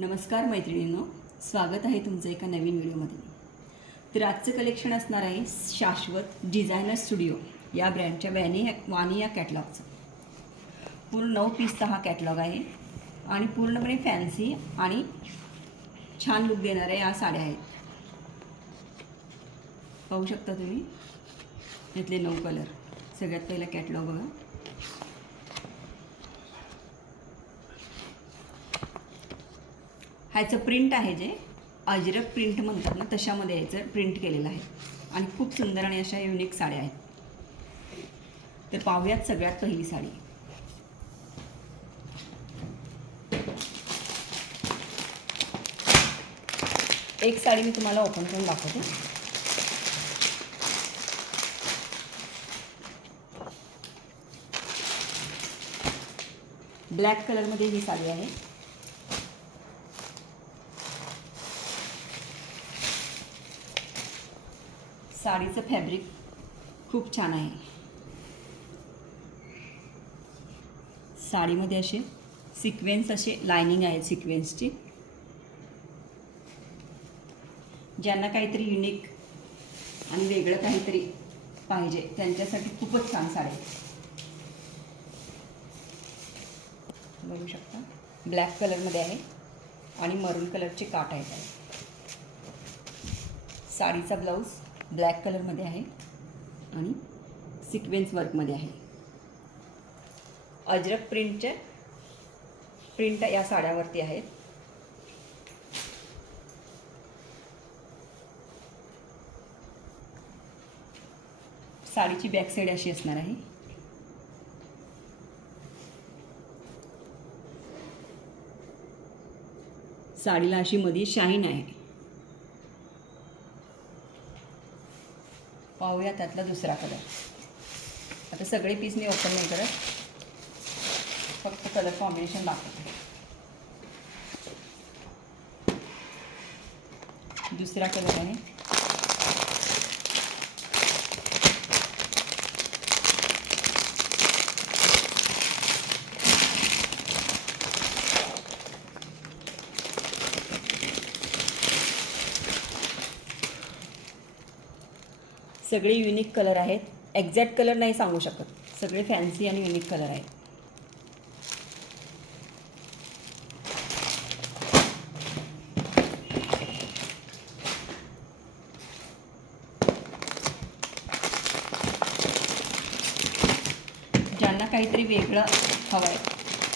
नमस्कार मैत्रिणींनो, स्वागत आहे तुमचं एका नवीन व्हिडिओमध्ये. तर आजचं कलेक्शन असणार आहे शाश्वत डिझायनर स्टुडिओ या ब्रँडच्या वानिया कॅटलॉगचं. पूर्ण 9 पीसचा हा कॅटलॉग आहे आणि पूर्णपणे फॅन्सी आणि छान लुक देणाऱ्या या साड्या आहेत. पाहू शकता तुम्ही यातले 9 कलर. सगळ्यात पहिला कॅटलॉग बघा. ह्याचं प्रिंट आहे जे अजरक प्रिंट म्हणतात ना, तशामध्ये याचं प्रिंट केलेलं आहे आणि खूप सुंदर आणि अशा युनिक साड्या आहेत. तर पाहूयात सगळ्यात पहिली साडी. एक साडी मी तुम्हाला ओपन करून दाखवते. ब्लॅक कलरमध्ये ही साडी आहे. साडीचं फॅब्रिक खूप छान आहे. साडीमध्ये असे सिक्वेन्स असे लायनिंग आहेत सिक्वेन्सची. ज्यांना काहीतरी युनिक आणि वेगळं काहीतरी पाहिजे त्यांच्यासाठी खूपच छान साडी आहे. बघू शकता ब्लॅक कलरमध्ये आहे आणि मरून कलरचे काठ आहेत. साडीचा ब्लाऊज ब्लॅक कलरमध्ये आहे आणि सिक्वेन्स वर्कमध्ये आहे. अजरक प्रिंट या साड्यावरती आहेत. साडीची बॅक साईड अशी असणार आहे. साडीला अशी मध्ये शाईन आहे. पाहूया त्यातला दुसरा कलर. आता सगळे पीस मी ओपन नाही करत, फक्त कलर कॉम्बिनेशन दाखवते. दुसरा कलर आहे. सगळे युनिक कलर आहेत. एक्झॅक्ट कलर नाही सांगू शकत. सगळे फॅन्सी आणि युनिक कलर आहेत. ज्यांना काहीतरी वेगळं हवं आहे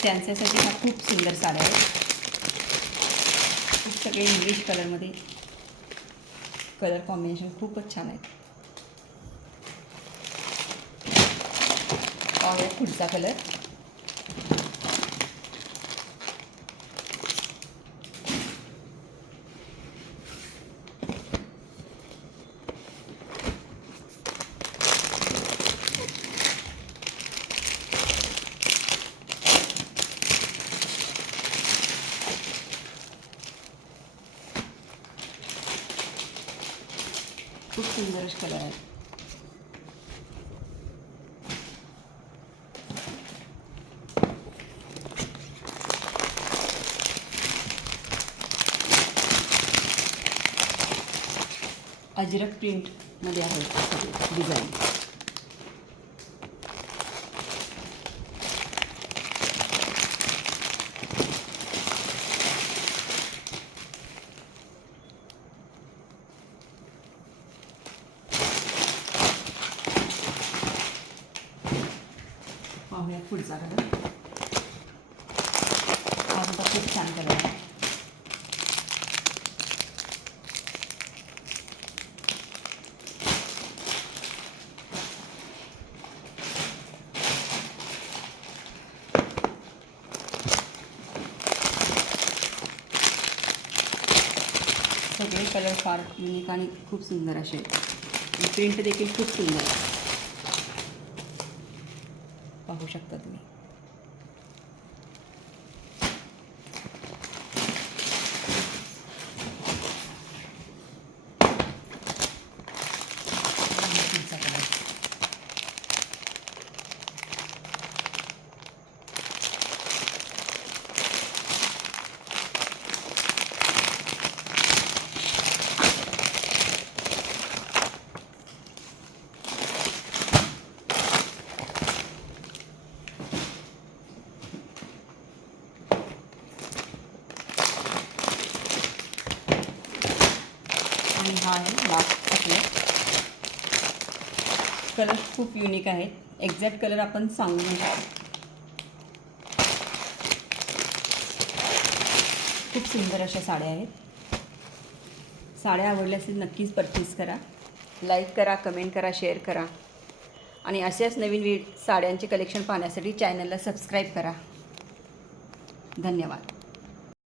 त्यांच्यासाठी हा खूप सुंदर साड्या आहे. खूप सगळे इंग्लिश कलरमध्ये कलर कॉम्बिनेशन खूपच छान आहेत. पाहूया पुढचा कलर. खूप सुंदरच कलर आहे. अजरक प्रिंटमध्ये आहे डिझाईन. पाहूया पुढचा कलर. हा सुद्धा खूप छान कलर आहे. सगळे कलर फार युनिक आणि खूप सुंदर असे. प्रिंट देखील खूप सुंदर आहे. पाहू शकता तुम्ही. हा आहे लास्ट आपले कलर खूप युनिक आहेत. एक्झॅक्ट कलर आपण सांगू नाही शकतो. खूप सुंदर अशा साड्या आहेत. साड्या आवडल्या असेल नक्कीच परचेस करा. लाईक करा, कमेंट करा, शेअर करा आणि अशाच नवीन साड्यांचे कलेक्शन पाहण्यासाठी चॅनलला सबस्क्राईब करा. धन्यवाद.